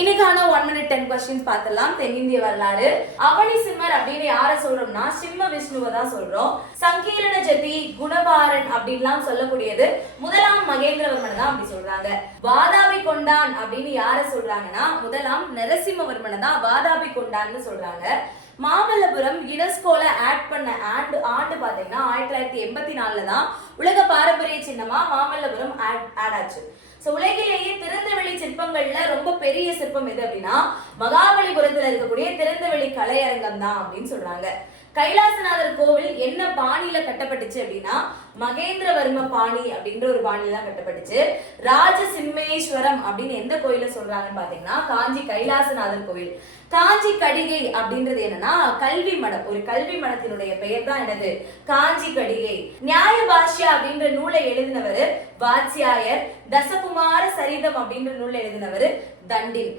இன்னைக்கான 1 minute 10 questions பார்த்தலாம். தென்னிந்திய வரலாறு. அவனி சிம்மர் அப்படின்னு யாரை சொல்றோம்னா சிம்ம விஷ்ணுவை தான் சொல்றோம். சங்கீரண ஜதி குணபாரன் அப்படின்லாம் சொல்லக்கூடியது முதலாம் மகேந்திரவர்மன் தான் அப்படி சொல்றாங்க. வாதாபி கொண்டான் அப்படின்னு யாரை சொல்றாங்கன்னா முதலாம் நரசிம்மவர்மனை தான் வாதாபி கொண்டான்னு சொல்றாங்க. மாமல்லபுரம் யுனெஸ்கோல ஆட் பண்ண ஆண்டு பாத்தீங்கன்னா 1984 தான் உலக பாரம்பரிய சின்னமா மாமல்லபுரம் ஆட் ஆச்சு. உலகிலேயே திறந்தவெளி சிற்பங்கள்ல ரொம்ப பெரிய சிற்பம் எது அப்படின்னா மகாபலிபுரத்துல இருக்கக்கூடிய திறந்தவெளி கலையரங்கம் தான் அப்படின்னு சொல்றாங்க. கைலாசநாதர் கோவில் என்ன பாணியில கட்டப்பட்டுச்சு அப்படின்னா மகேந்திரவர்ம பாணி அப்படின்ற ஒரு பாணியில தான் கட்டப்பட்டுச்சு. ராஜசிம்மேஸ்வரம் அப்படின்னு எந்த கோயில சொல்றாங்கன்னு பாத்தீங்கன்னா காஞ்சி கைலாசநாதர் கோவில். காஞ்சி கடிகை அப்படின்றது என்னன்னா கல்வி மடம், ஒரு கல்வி மடத்தினுடைய பெயர் தான் என்னது காஞ்சி கடிகை. நியாய பாஷ்யா அப்படின்ற நூலை எழுதினவர் வாத்ஸ்யாயர். தசகுமார சரிதம் அப்படின்ற நூலை எழுதினவர் தண்டின்.